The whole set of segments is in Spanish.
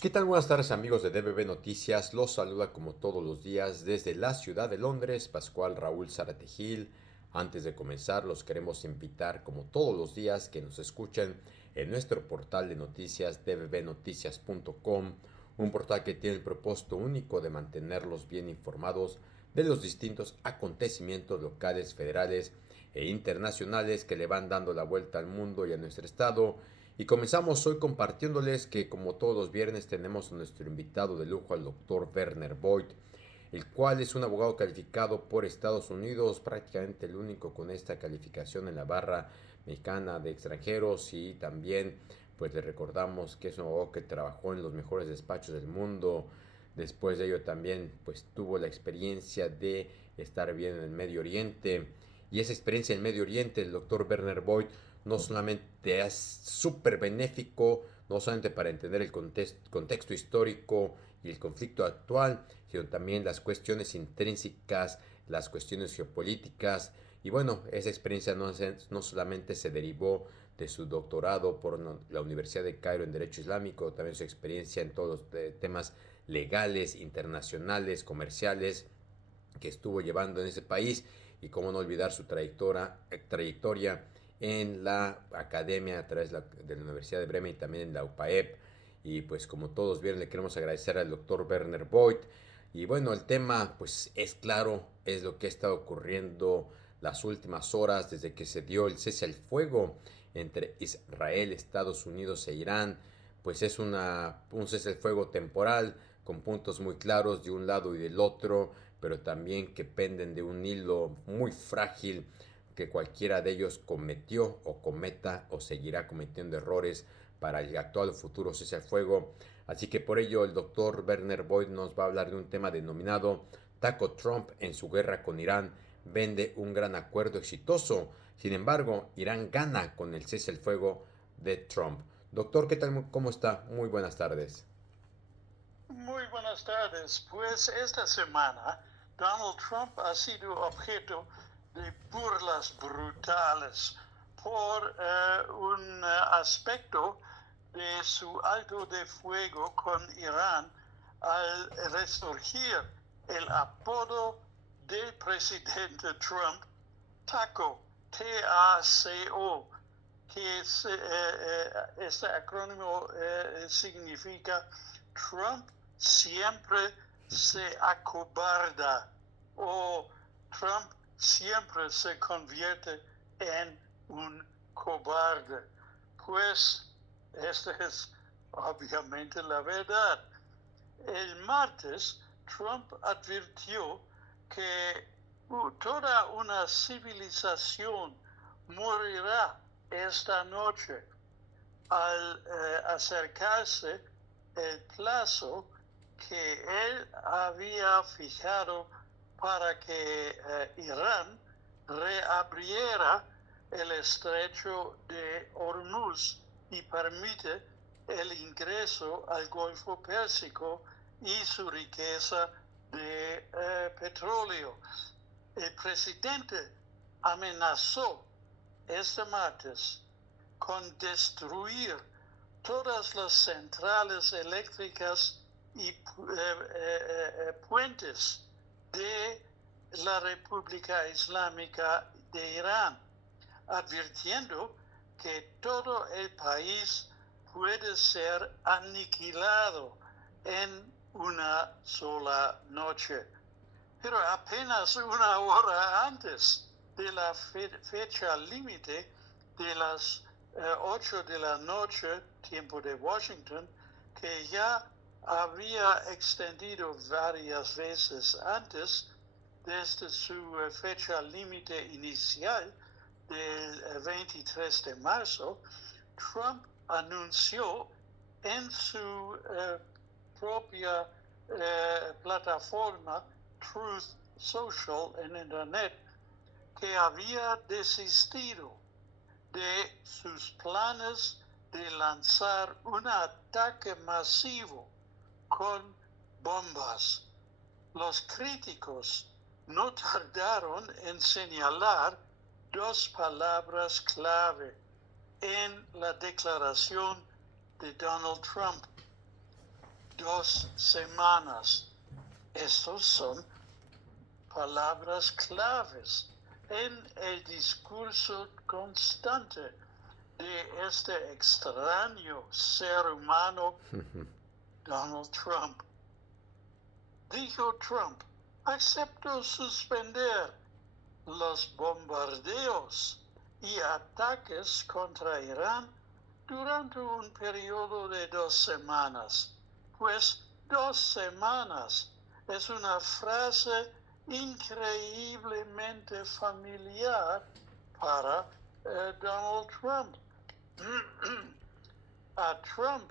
¿Qué tal? Buenas tardes amigos de DBB Noticias. Los saluda como todos los días desde la ciudad de Londres, Pascual Raúl Zaratejil. Antes de comenzar, los queremos invitar como todos los días que nos escuchen en nuestro portal de noticias dbbnoticias.com, un portal que tiene el propósito único de mantenerlos bien informados de los distintos acontecimientos locales, federales e internacionales que le van dando la vuelta al mundo y a nuestro estado. Y comenzamos hoy compartiéndoles que como todos los viernes tenemos a nuestro invitado de lujo, al doctor Werner Voigt, el cual es un abogado calificado por Estados Unidos, prácticamente el único con esta calificación en la barra mexicana de extranjeros. Y también pues le recordamos que es un abogado que trabajó en los mejores despachos del mundo. Después de ello también pues tuvo la experiencia de estar bien en el Medio Oriente, y esa experiencia en Medio Oriente, el doctor Werner Voigt, no solamente es súper benéfico, no solamente para entender el contexto histórico y el conflicto actual, sino también las cuestiones intrínsecas, las cuestiones geopolíticas. Y bueno, esa experiencia no solamente se derivó de su doctorado por la Universidad de Cairo en Derecho Islámico, también su experiencia en todos los temas legales, internacionales, comerciales, que estuvo llevando en ese país, y cómo no olvidar su trayectoria en la academia a través de la Universidad de Bremen y también en la UPAEP. Y pues como todos vieron, le queremos agradecer al doctor Werner Voigt. Y bueno, el tema pues es claro, es lo que ha estado ocurriendo las últimas horas desde que se dio el cese al fuego entre Israel, Estados Unidos e Irán. Pues es un cese al fuego temporal con puntos muy claros de un lado y del otro, pero también que penden de un hilo muy frágil, que cualquiera de ellos cometió o cometa o seguirá cometiendo errores para el actual futuro cese al fuego. Así que por ello el doctor Werner Voigt nos va a hablar de un tema denominado Taco Trump en su guerra con Irán vende un gran acuerdo exitoso. Sin embargo, Irán gana con el cese al fuego de Trump. Doctor, ¿qué tal? ¿Cómo está? Muy buenas tardes. Muy buenas tardes. Pues esta semana Donald Trump ha sido objeto de burlas brutales por un aspecto de su alto de fuego con Irán al resurgir el apodo del presidente Trump, TACO, T-A-C-O, que este acrónimo significa Trump siempre se acobarda o Trump siempre se convierte en un cobarde. Pues esta es obviamente la verdad. El martes, Trump advirtió que toda una civilización morirá esta noche al acercarse el plazo que él había fijado para que Irán reabriera el estrecho de Hormuz y permite el ingreso al Golfo Pérsico y su riqueza de petróleo. El presidente amenazó este martes con destruir todas las centrales eléctricas y puentes de la República Islámica de Irán, advirtiendo que todo el país puede ser aniquilado en una sola noche. Pero apenas una hora antes de la fecha límite de las 8 de la noche, tiempo de Washington, que ya había extendido varias veces antes desde su fecha límite inicial del 23 de marzo, Trump anunció en su propia plataforma Truth Social en Internet que había desistido de sus planes de lanzar un ataque masivo con bombas. Los críticos no tardaron en señalar dos palabras clave en la declaración de Donald Trump: 2 semanas. Estos son palabras claves en el discurso constante de este extraño ser humano, Donald Trump. Dijo Trump, acepto suspender los bombardeos y ataques contra Irán durante un periodo de 2 semanas, pues 2 semanas es una frase increíblemente familiar para Donald Trump. A Trump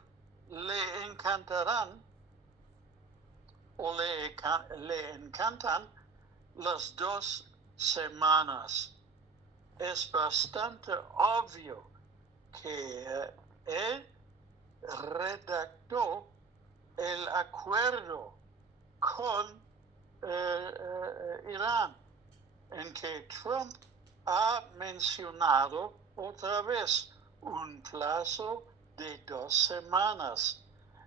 le encantarán o le encantan las 2 semanas. Es bastante obvio que él redactó el acuerdo con Irán, en que Trump ha mencionado otra vez un plazo de 2 semanas.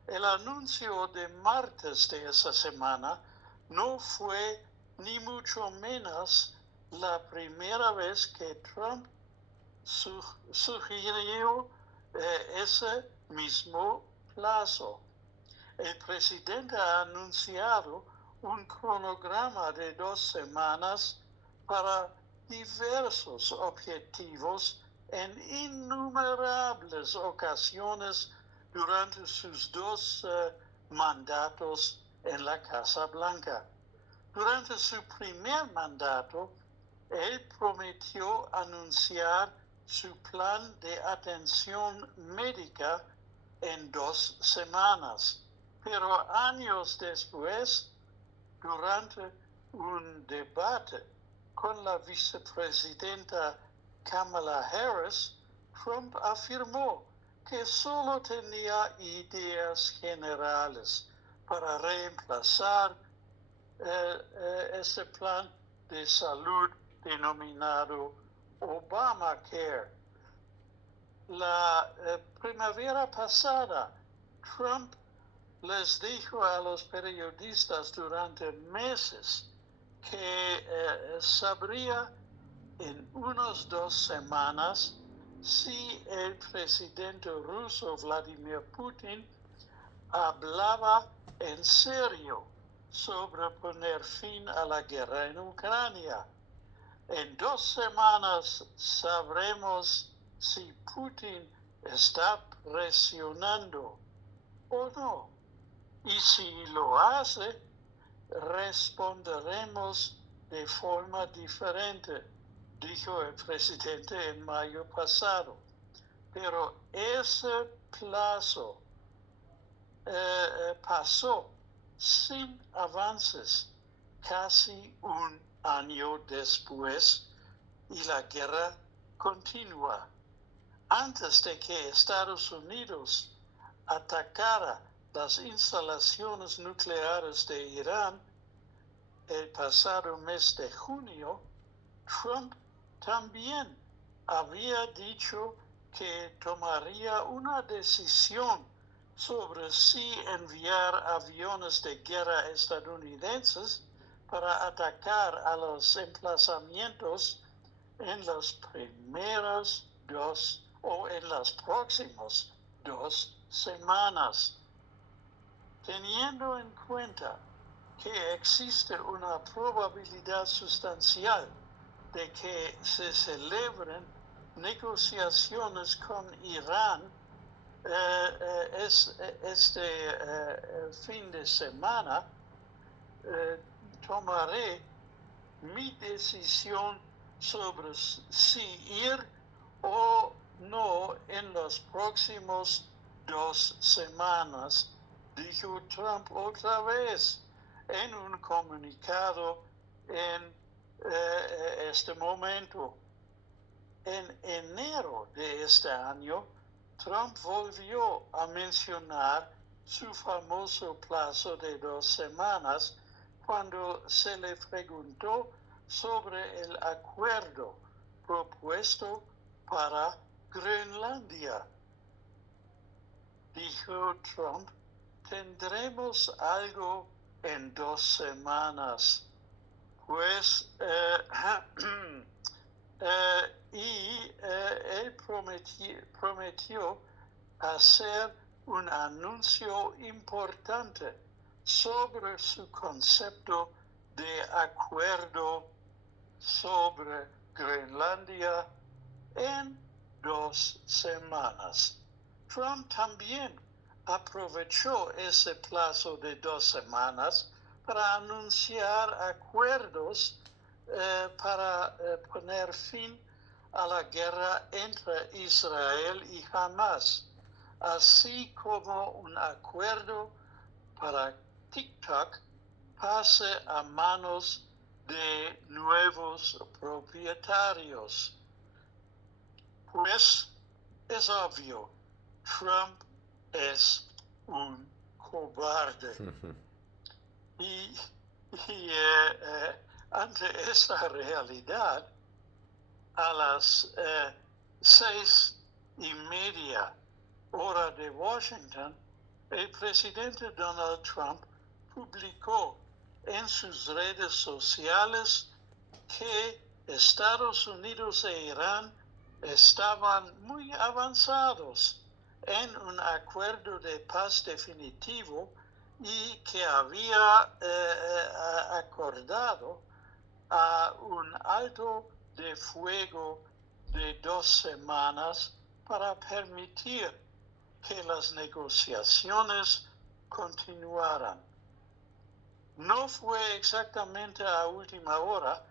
El anuncio de martes de esa semana no fue ni mucho menos la primera vez que Trump sugirió ese mismo plazo. El presidente ha anunciado un cronograma de 2 semanas para diversos objetivos en innumerables ocasiones durante sus 2 mandatos en la Casa Blanca. Durante su primer mandato, él prometió anunciar su plan de atención médica en 2 semanas, pero años después, durante un debate con la vicepresidenta Kamala Harris, Trump afirmó que solo tenía ideas generales para reemplazar este plan de salud denominado Obamacare. La primavera pasada, Trump les dijo a los periodistas durante meses que sabría en unas 2 semanas si el presidente ruso Vladimir Putin hablaba en serio sobre poner fin a la guerra en Ucrania. En 2 semanas sabremos si Putin está presionando o no. Y si lo hace, responderemos de forma diferente, dijo el presidente en mayo pasado. Pero ese plazo pasó sin avances casi un año después y la guerra continúa. Antes de que Estados Unidos atacara las instalaciones nucleares de Irán el pasado mes de junio, Trump también había dicho que tomaría una decisión sobre si enviar aviones de guerra estadounidenses para atacar a los emplazamientos en las primeras 2 o en las próximas 2 semanas. Teniendo en cuenta que existe una probabilidad sustancial de que se celebren negociaciones con Irán este fin de semana, tomaré mi decisión sobre si ir o no en las próximas 2 semanas, dijo Trump otra vez en un comunicado en este momento. En enero de este año, Trump volvió a mencionar su famoso plazo de 2 semanas cuando se le preguntó sobre el acuerdo propuesto para Groenlandia. Dijo Trump tendremos algo en 2 semanas. Pues, él prometió hacer un anuncio importante sobre su concepto de acuerdo sobre Groenlandia en 2 semanas. Trump también aprovechó ese plazo de 2 semanas para anunciar acuerdos para poner fin a la guerra entre Israel y Hamas, así como un acuerdo para TikTok pase a manos de nuevos propietarios. Pues es obvio, Trump es un cobarde. Y ante esa realidad, a las 6:30 hora de Washington, el presidente Donald Trump publicó en sus redes sociales que Estados Unidos e Irán estaban muy avanzados en un acuerdo de paz definitivo y que había acordado a un alto de fuego de 2 semanas para permitir que las negociaciones continuaran. No fue exactamente a última hora,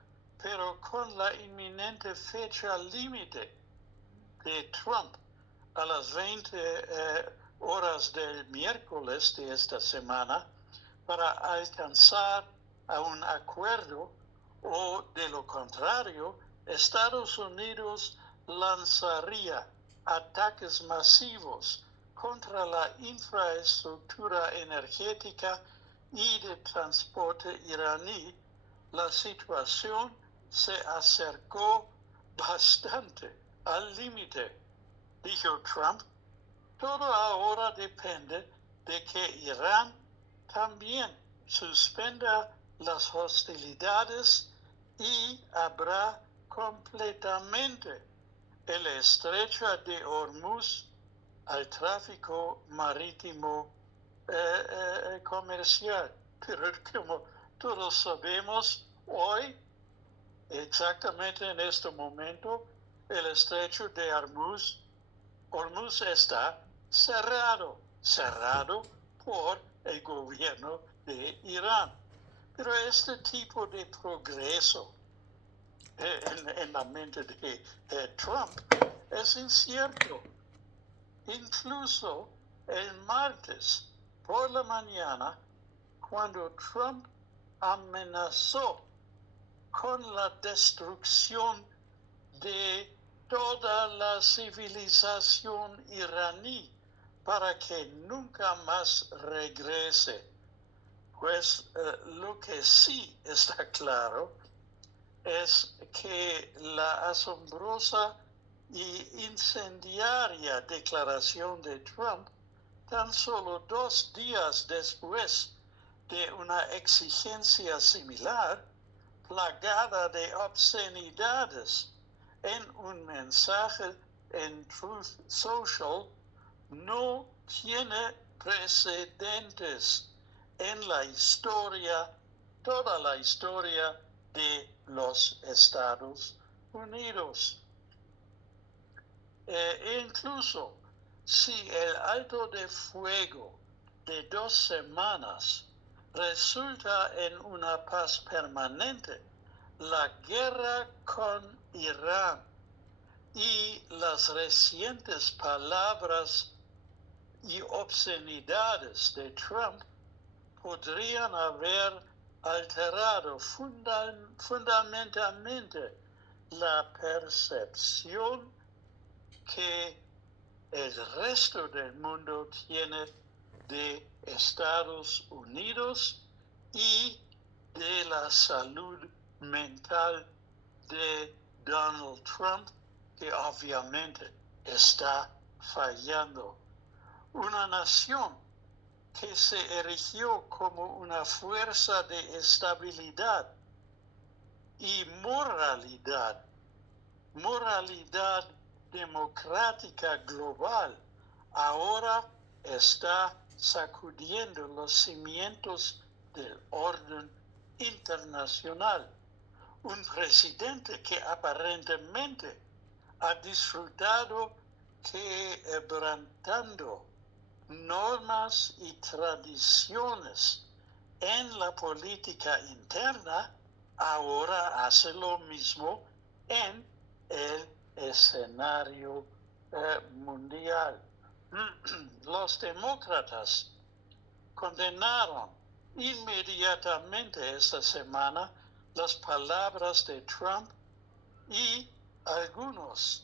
pero con la inminente fecha límite de Trump a las 20 horas del miércoles de esta semana para alcanzar a un acuerdo, o de lo contrario, Estados Unidos lanzaría ataques masivos contra la infraestructura energética y de transporte iraní. La situación se acercó bastante al límite, dijo Trump. Todo ahora depende de que Irán también suspenda las hostilidades y abra completamente el estrecho de Hormuz al tráfico marítimo comercial. Pero como todos sabemos, hoy, exactamente en este momento, el estrecho de Hormuz está cerrado por el gobierno de Irán. Pero este tipo de progreso en la mente de Trump es incierto. Incluso el martes por la mañana, cuando Trump amenazó con la destrucción de toda la civilización iraní para que nunca más regrese. Pues lo que sí está claro es que la asombrosa y incendiaria declaración de Trump, tan solo 2 días después de una exigencia similar, plagada de obscenidades, en un mensaje en Truth Social, no tiene precedentes en la historia, toda la historia de los Estados Unidos. Incluso si el alto de fuego de 2 semanas resulta en una paz permanente, la guerra con Irán y las recientes palabras y obscenidades de Trump podrían haber alterado fundamentalmente la percepción que el resto del mundo tiene de Estados Unidos y de la salud mental de Donald Trump, que obviamente está fallando. Una nación que se erigió como una fuerza de estabilidad y moralidad democrática global, ahora está sacudiendo los cimientos del orden internacional. Un presidente que aparentemente ha disfrutado quebrantando normas y tradiciones en la política interna, ahora hace lo mismo en el escenario mundial. Los demócratas condenaron inmediatamente esta semana las palabras de Trump y algunos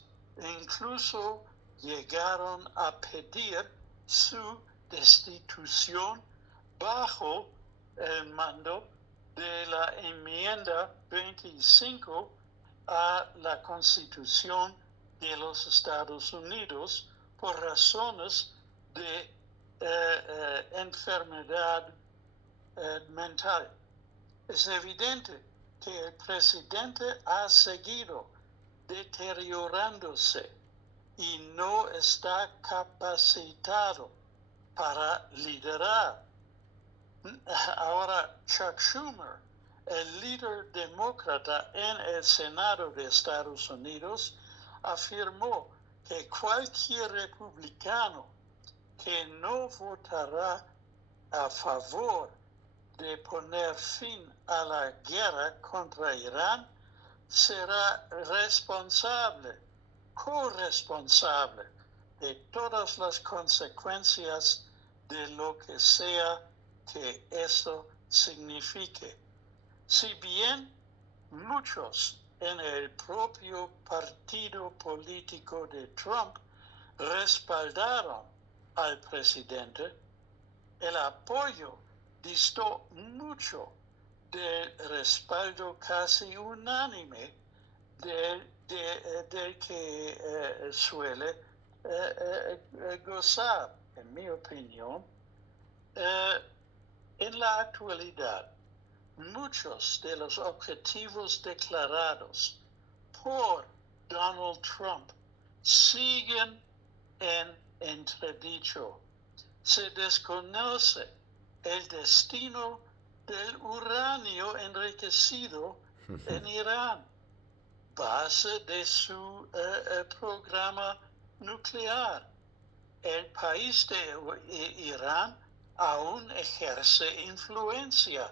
incluso llegaron a pedir su destitución bajo el mando de la enmienda 25 a la Constitución de los Estados Unidos por razones de enfermedad mental. Es evidente que el presidente ha seguido deteriorándose y no está capacitado para liderar. Ahora Chuck Schumer, el líder demócrata en el Senado de Estados Unidos, afirmó que cualquier republicano que no votará a favor de poner fin a la guerra contra Irán será corresponsable de todas las consecuencias de lo que sea que esto signifique. Si bien muchos en el propio partido político de Trump respaldaron al presidente, el apoyo distó mucho del respaldo casi unánime del que suele gozar, en mi opinión. En la actualidad, muchos de los objetivos declarados por Donald Trump siguen en entredicho. Se desconoce el destino del uranio enriquecido en Irán, base de su programa nuclear. El país de Irán aún ejerce influencia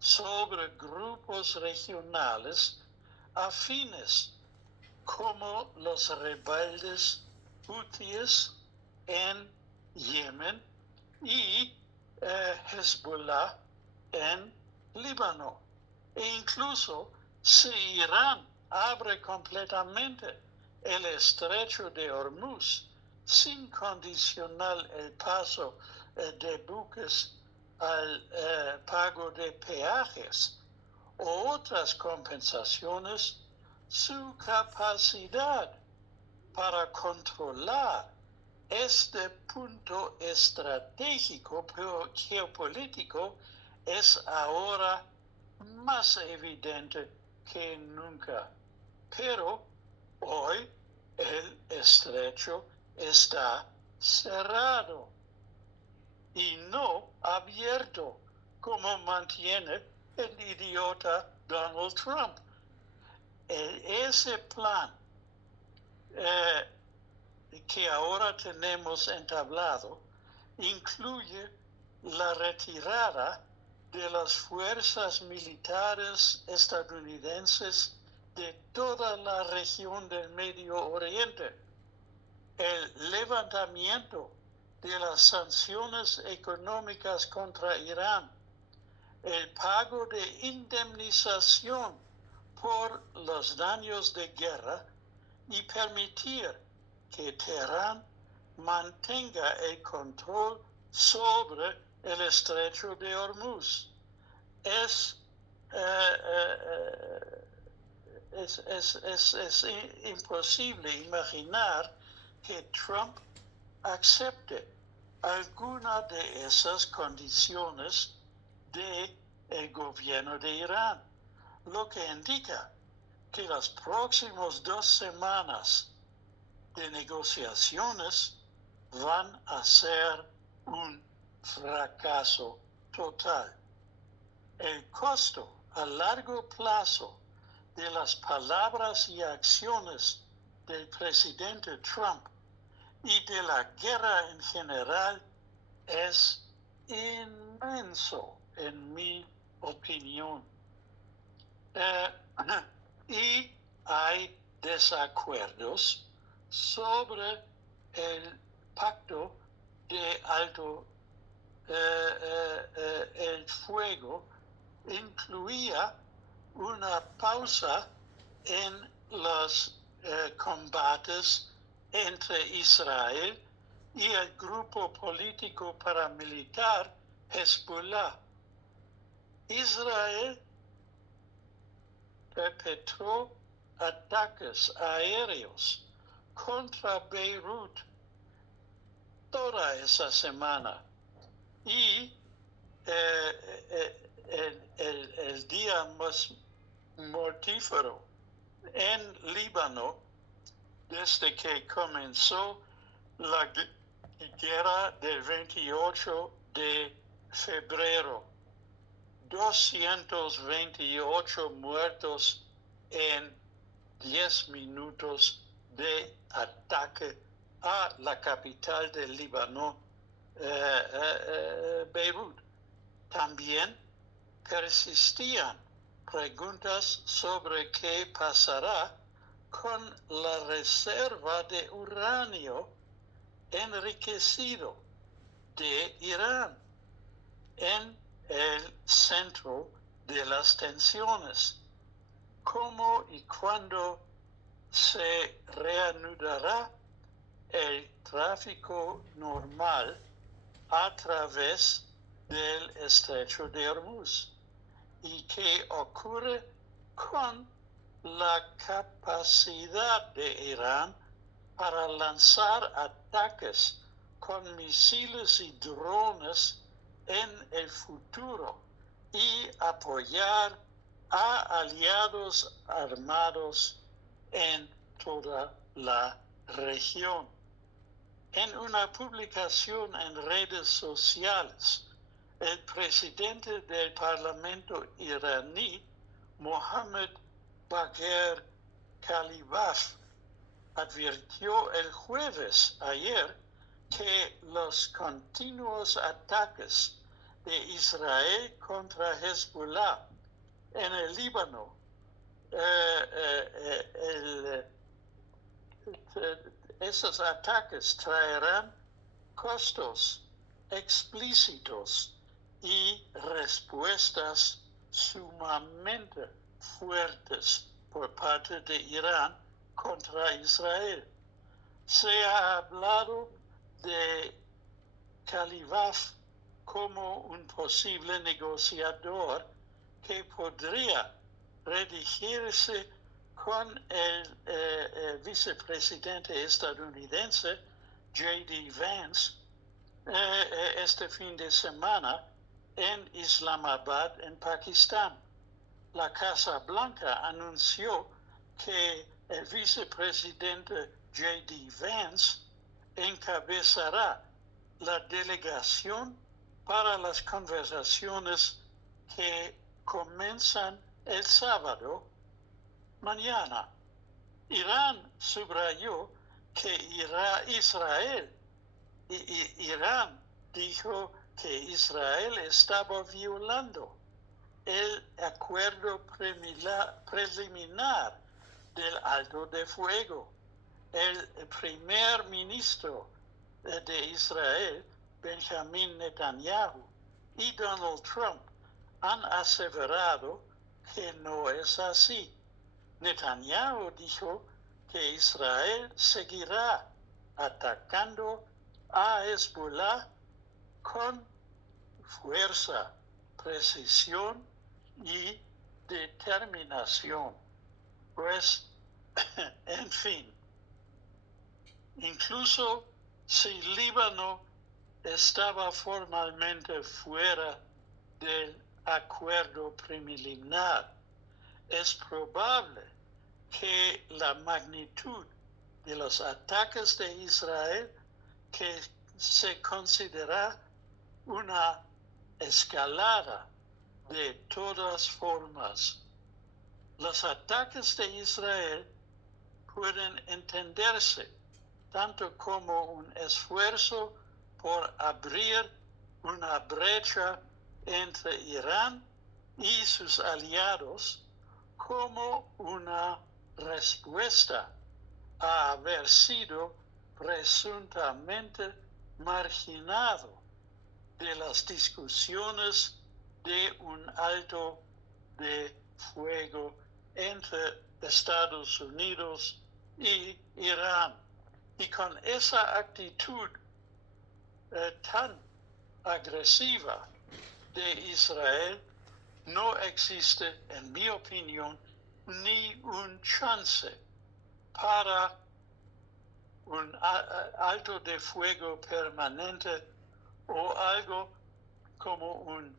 sobre grupos regionales afines como los rebeldes hutíes en Yemen y Hezbollah en Líbano. E incluso si Irán abre completamente el estrecho de Hormuz sin condicionar el paso de buques al pago de peajes o otras compensaciones, su capacidad para controlar este punto estratégico geopolítico es ahora más evidente que nunca. Pero hoy el estrecho está cerrado y no abierto, como mantiene el idiota Donald Trump. Ese plan que ahora tenemos entablado incluye la retirada de las fuerzas militares estadounidenses de toda la región del Medio Oriente, el levantamiento de las sanciones económicas contra Irán, el pago de indemnización por los daños de guerra y permitir que Teherán mantenga el control sobre el estrecho de Hormuz. Es imposible imaginar que Trump acepte alguna de esas condiciones del gobierno de Irán, lo que indica que las próximas 2 semanas de negociaciones van a ser un fracaso total. El costo a largo plazo de las palabras y acciones del presidente Trump y de la guerra en general es inmenso, en mi opinión. Y hay desacuerdos sobre el pacto de alto el fuego. Incluía una pausa en los combates entre Israel y el grupo político paramilitar Hezbollah. Israel perpetró ataques aéreos contra Beirut toda esa semana y el día más mortífero en Líbano desde que comenzó la guerra del 28 de febrero. 228 muertos en 10 minutos de ataque a la capital del Líbano, Beirut. También persistían preguntas sobre qué pasará con la reserva de uranio enriquecido de Irán en el centro de las tensiones. ¿Cómo y cuándo se reanudará el tráfico normal a través del estrecho de Hormuz? ¿Y qué ocurre con la capacidad de Irán para lanzar ataques con misiles y drones en el futuro y apoyar a aliados armados en toda la región? En una publicación en redes sociales, el presidente del Parlamento iraní, Mohammad Bagher Khalibaf, advirtió el jueves ayer que los continuos ataques de Israel contra Hezbollah en el Líbano, esos ataques traerán costos explícitos y respuestas sumamente fuertes por parte de Irán contra Israel. Se ha hablado de Khalibaf como un posible negociador que podría redigirse con el vicepresidente estadounidense J.D. Vance este fin de semana en Islamabad, en Pakistán. La Casa Blanca anunció que el vicepresidente J.D. Vance encabezará la delegación para las conversaciones que comienzan el sábado mañana. Irán subrayó que Irán dijo que Israel estaba violando el acuerdo preliminar del alto de fuego. El primer ministro de Israel, Benjamin Netanyahu, y Donald Trump han aseverado que no es así. Netanyahu dijo que Israel seguirá atacando a Hezbollah con fuerza, precisión y determinación. Pues, en fin, incluso si Líbano estaba formalmente fuera del acuerdo preliminar. Es probable que la magnitud de los ataques de Israel, que se considera una escalada de todas formas. Los ataques de Israel pueden entenderse tanto como un esfuerzo por abrir una brecha entre Irán y sus aliados, como una respuesta a haber sido presuntamente marginado de las discusiones de un alto de fuego entre Estados Unidos y Irán. Y con esa actitud tan agresiva de Israel, no existe, en mi opinión, ni un chance para un alto de fuego permanente o algo como un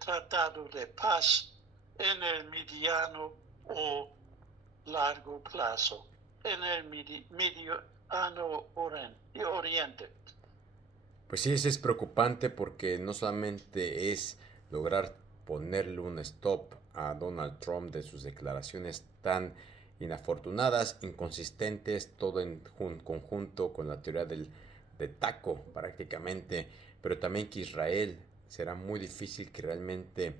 tratado de paz en el mediano o largo plazo, en el mediano oriente. Pues sí, eso es preocupante porque no solamente es lograr ponerle un stop a Donald Trump de sus declaraciones tan inafortunadas, inconsistentes, todo en conjunto con la teoría de taco prácticamente, pero también que Israel será muy difícil que realmente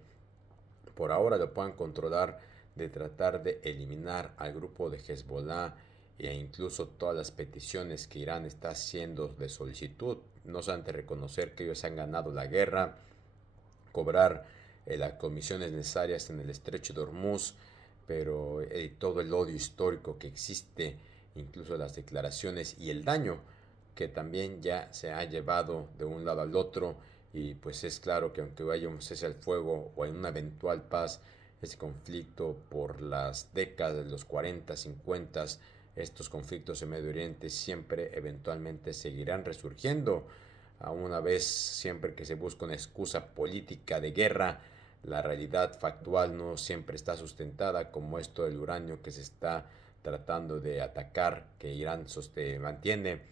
por ahora lo puedan controlar, de tratar de eliminar al grupo de Hezbollah e incluso todas las peticiones que Irán está haciendo de solicitud, no solamente reconocer que ellos han ganado la guerra, cobrar las comisiones necesarias en el estrecho de Hormuz, pero todo el odio histórico que existe, incluso las declaraciones y el daño que también ya se ha llevado de un lado al otro, y pues es claro que aunque haya un cese al fuego o en una eventual paz, ese conflicto por las décadas de los 40, 50, estos conflictos en Medio Oriente siempre eventualmente seguirán resurgiendo. A una vez, siempre que se busca una excusa política de guerra, la realidad factual no siempre está sustentada, como esto del uranio que se está tratando de atacar, que Irán mantiene,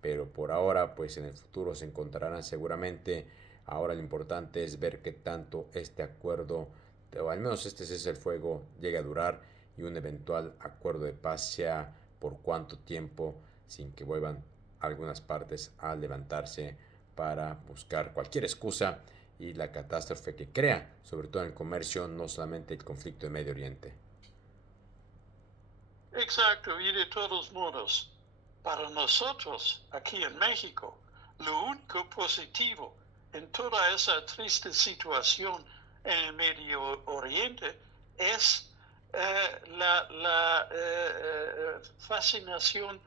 pero por ahora, pues en el futuro se encontrarán seguramente. Ahora lo importante es ver qué tanto este acuerdo, o al menos este cese el fuego, llegue a durar, y un eventual acuerdo de paz sea por cuánto tiempo, sin que vuelvan algunas partes a levantarse para buscar cualquier excusa y la catástrofe que crea, sobre todo en el comercio, no solamente el conflicto de Medio Oriente. Exacto, y de todos modos, para nosotros aquí en México, lo único positivo en toda esa triste situación en el Medio Oriente es la fascinación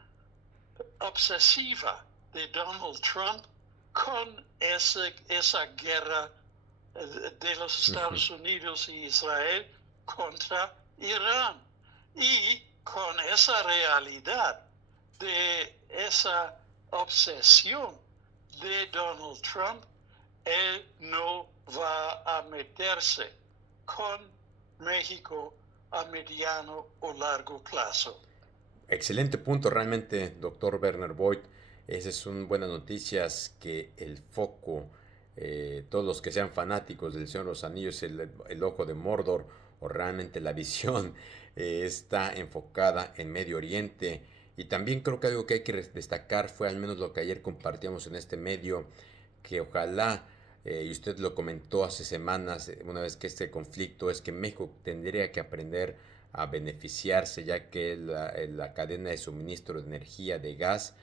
obsesiva de Donald Trump con esa guerra de los Estados Unidos y Israel contra Irán. Y con esa realidad de esa obsesión de Donald Trump, él no va a meterse con México a mediano o largo plazo. Excelente punto, realmente, doctor Werner Voigt. Esas son buenas noticias, que el foco, todos los que sean fanáticos del Señor de los Anillos, el ojo de Mordor, o realmente la visión, está enfocada en Medio Oriente. Y también creo que algo que hay que destacar fue al menos lo que ayer compartíamos en este medio, que ojalá, y usted lo comentó hace semanas, una vez que este conflicto, es que México tendría que aprender a beneficiarse, ya que la cadena de suministro de energía, de gas,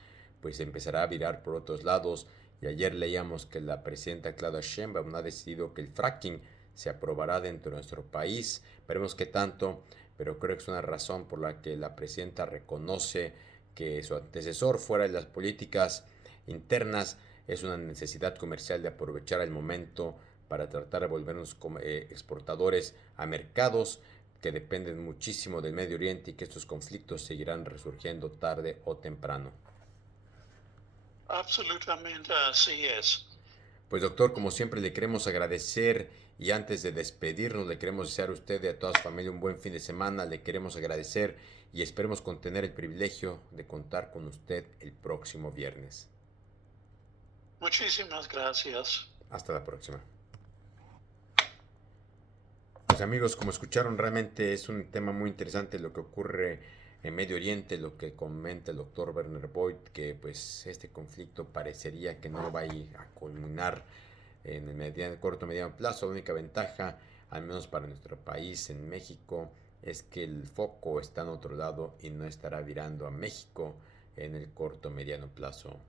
pues empezará a virar por otros lados. Y ayer leíamos que la presidenta Claudia Sheinbaum ha decidido que el fracking se aprobará dentro de nuestro país. Veremos qué tanto, pero creo que es una razón por la que la presidenta reconoce que su antecesor, fuera de las políticas internas, es una necesidad comercial de aprovechar el momento para tratar de volvernos como exportadores a mercados que dependen muchísimo del Medio Oriente, y que estos conflictos seguirán resurgiendo tarde o temprano. Absolutamente así es. Pues doctor, como siempre le queremos agradecer y antes de despedirnos le queremos desear a usted y a toda su familia un buen fin de semana, le queremos agradecer y esperemos con tener el privilegio de contar con usted el próximo viernes. Muchísimas gracias. Hasta la próxima. Pues amigos, como escucharon, realmente es un tema muy interesante lo que ocurre en Medio Oriente, lo que comenta el doctor Werner Boyd, que pues este conflicto parecería que no va a ir a culminar en el corto mediano plazo. La única ventaja, al menos para nuestro país, en México, es que el foco está en otro lado y no estará virando a México en el corto mediano plazo.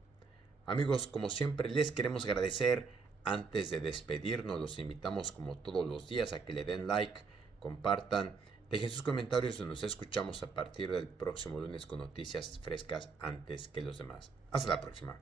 Amigos, como siempre, les queremos agradecer. Antes de despedirnos, los invitamos como todos los días a que le den like, compartan, dejen sus comentarios y nos escuchamos a partir del próximo lunes con noticias frescas antes que los demás. Hasta la próxima.